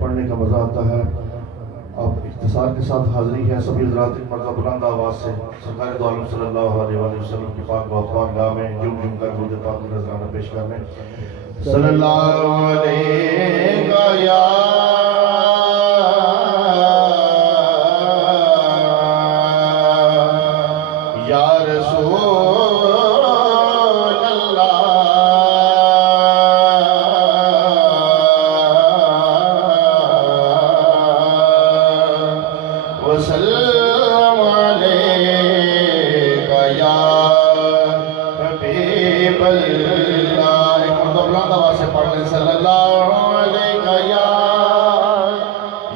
پڑھنے کا مزہ آتا ہے. اب اختصار کے ساتھ حاضری ہے سبھی حضرات ایک مرتبہ بلند آواز سے سرکار دو عالم صلی اللہ علیہ وسلم کی پاک بخار گاہ میں جم جم کر درود پاک کا نذرانہ پیش کرنے. صلی اللہ علیہ یا رسول اللہ وسلم علیکہ یا حبیب اللہ. ایک مرتبہ بلند آواز سے پڑھ لیں. صلی اللہ علیکہ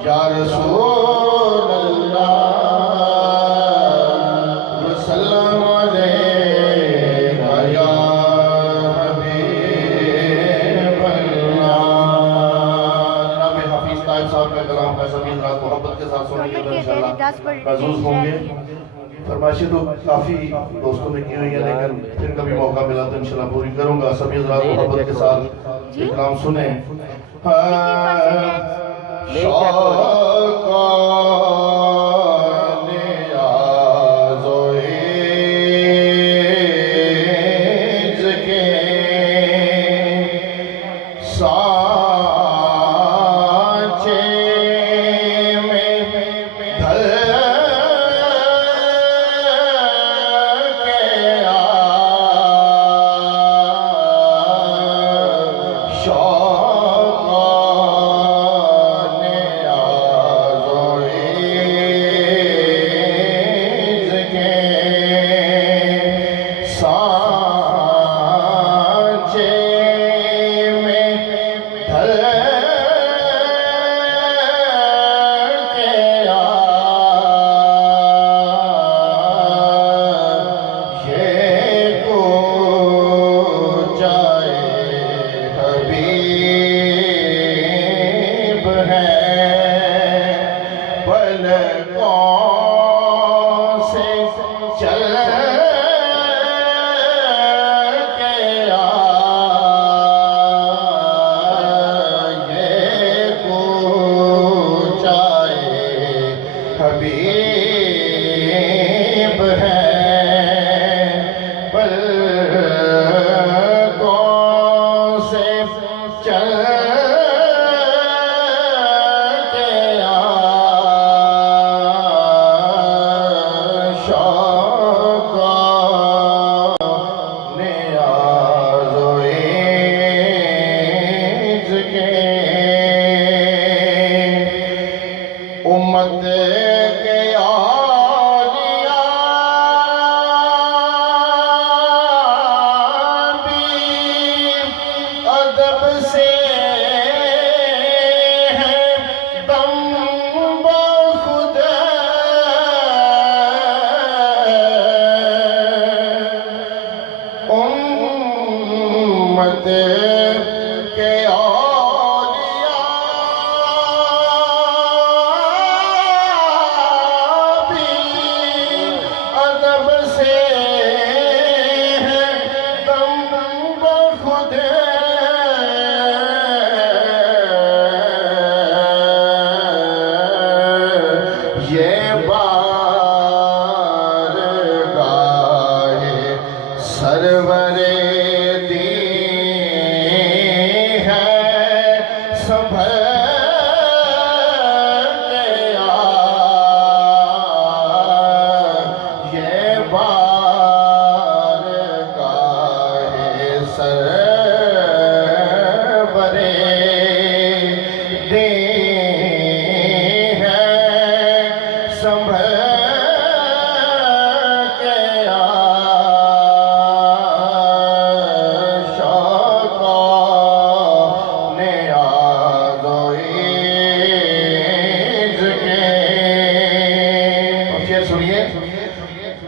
یا رسول اللہ وسلم علیکہ یا حبیب اللہ. جناب حفیظ طائب صاحب کا کلام ہے. سبھی حضرات محبت کے ساتھ سنیں گے تو انشاءاللہ محظوظ ہوں گے. فرمائشیں تو کافی دوستوں نے کی ہوئی ہیں لیکن پھر کبھی موقع ملا تو انشاءاللہ پوری کروں گا. سبھی حضرات محبت کے ساتھ یہ کلام سنیں.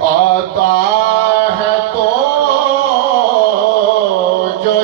آتا ہے تو جو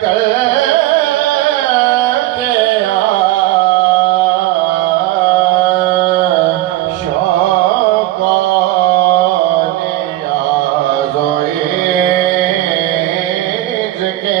کر کے شوقان آزوئیج کے